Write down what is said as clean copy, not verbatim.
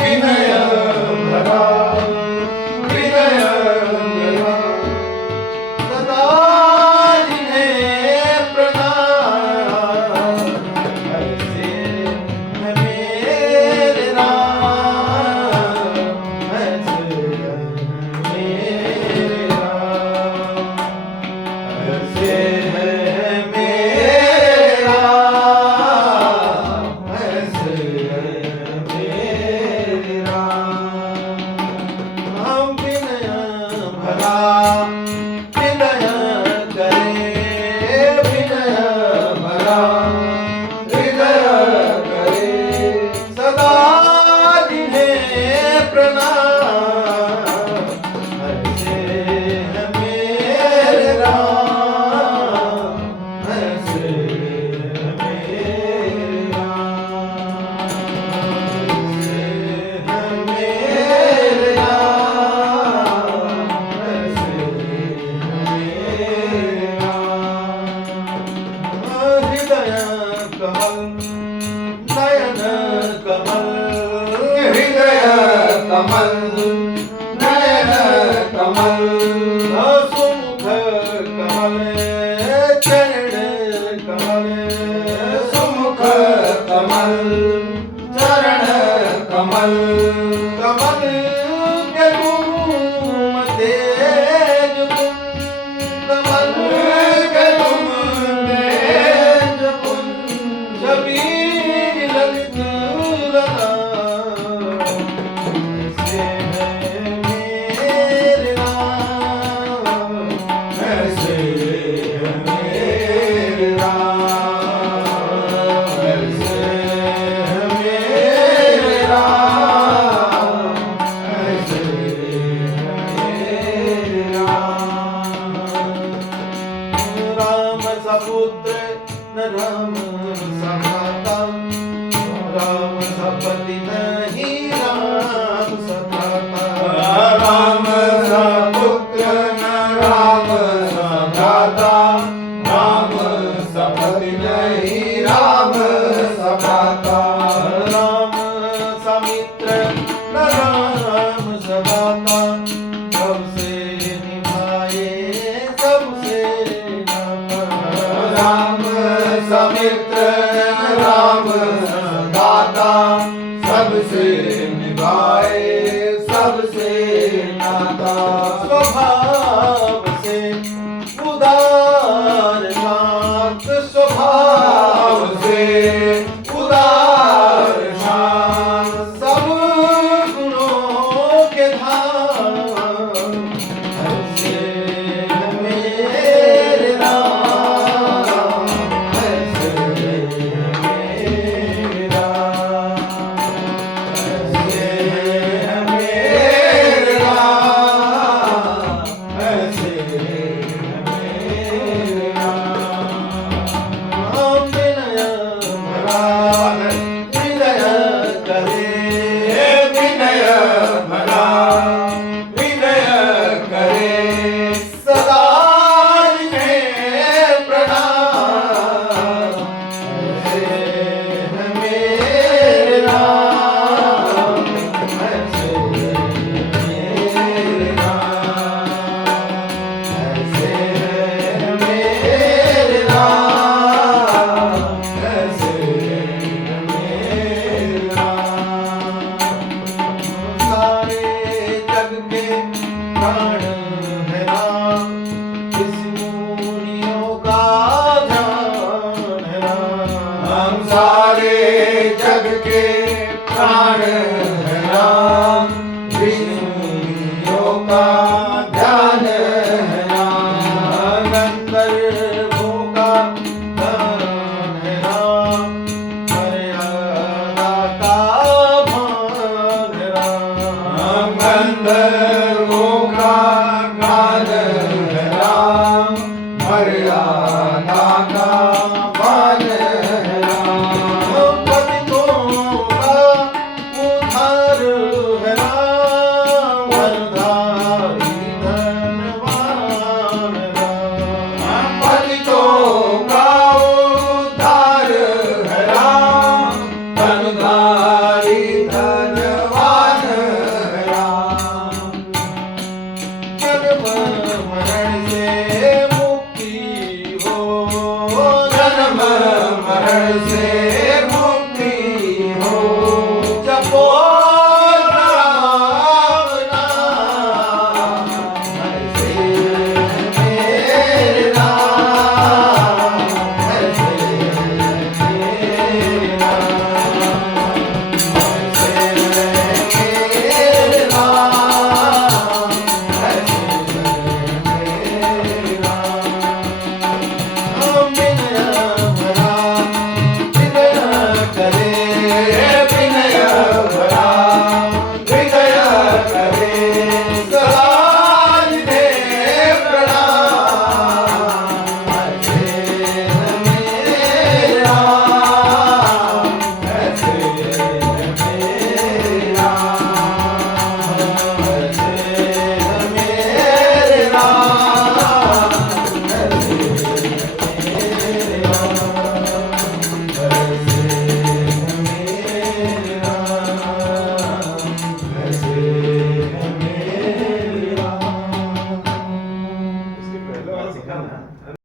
विनय भरा हृदय भरा सदा जिन्हें प्रणाम ऐसे है मेरे राम ऐसे है मेरे राम ऐसे है मेरे राम ऐसे है मेरे राम हम विनय भरा हृदय करे विनय भरा हृदय करे सदा जिन्हें प्रणाम ऐसे है मेरे राम ऐसे है मेरे राम ऐसे है मेरे राम ऐसे है मेरे राम हृदय कमल नयन कमल हृदय कमल नयन कमल सुमुख कमल चरण कमल सुमुख कमल चरण कमल कमल के तुम तेज पुंज कमल के तुम तेज पुंज छबील ललित लता ऐसे है मेरे राम ऐसे है मेरे राम ऐसे है मेरे राम ऐसे है मेरे राम राम सा पुत्र न राम सा माता राम सा पति नहीं राम सा भ्राता राम सा पुत्र न राम सा भ्राता राम सा पति नहीं राम सा भ्राता राम सा मित्र न राम सा दाता सबसे निभाए सबसे नाता राम सा मित्र न राम सा दाता सबसे निभाए सबसे नाता स्वभाव से उदार शांत स्वभाव से उदार शांत सब गुणों के धाम ऐसे है मेरे राम ऐसे है मेरे राम ऐसे है मेरे राम ऐसे है मेरे राम हम विनय भरा हृदय करे विनय भरा हृदय करे सदा जिन्हें प्रणाम ऐसे है मेरे राम ऐसे है मेरे राम ऐसे है मेरे राम ऐसे है मेरे राम सारे जग के प्राण है राम इस मुनियों का ध्यान है राम हम सारे जग के प्राण है राम विष्णुयों का ध्यान है राम गंधर्वों का ध्यान है राम मर्यादा का भान है राम गंधर्वों का गान है राम मर्यादा का भान है राम पतितों का को